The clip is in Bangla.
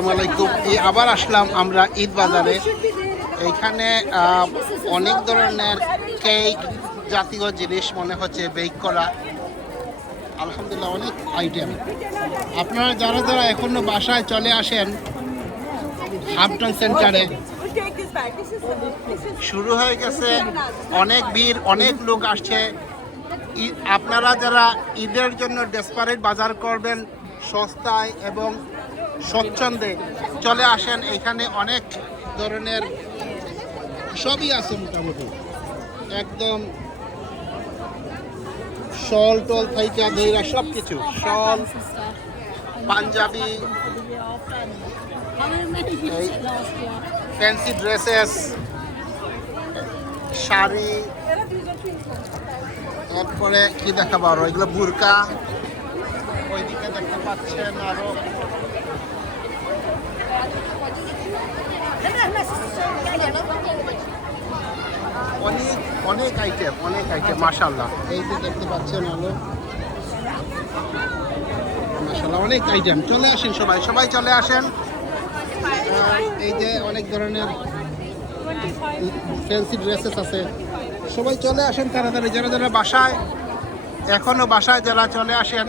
আসসালামাইকুম। আবার আসলাম আমরা ঈদ বাজারে। এইখানে অনেক ধরনের কেক জাতীয় জিনিস মনে হচ্ছে বেক করা। আলহামদুলিল্লাহ অনেক আইটেম। আপনারা যারা যারা এখনো বাসায় চলে আসেন হাফটন সেন্টারে, শুরু হয়ে গেছে অনেক ভিড়, অনেক লোক আসছে। আপনারা যারা ঈদের জন্য ডেসপারেট বাজার করবেন সস্তায় এবং স্বচ্ছন্দে চলে আসেন। এখানে অনেক ধরনের সবই আছে, মোটামুটি একদম শল টল থেকে ধৈরা সব কিছু, শল, পাঞ্জাবি, ফ্যান্সি ড্রেসেস, শাড়ি, তারপরে কি দেখাবো আরো, এগুলো বুরকা, ওইদিকে দেখতে পাচ্ছেন আরো অনেক অনেক আইটেম, অনেক আইটেম মাশাআল্লাহ। এই যে দেখতে পাচ্ছেন আলো মাশাআল্লাহ অনেক আইটেম। চলে আসেন সবাই, সবাই চলে আসেন। এই যে অনেক ধরনের ফ্যান্সি ড্রেসেস আছে, সবাই চলে আসেন তাড়াতাড়ি। যারা যারা বাসায় এখনো বাসায় যারা চলে আসেন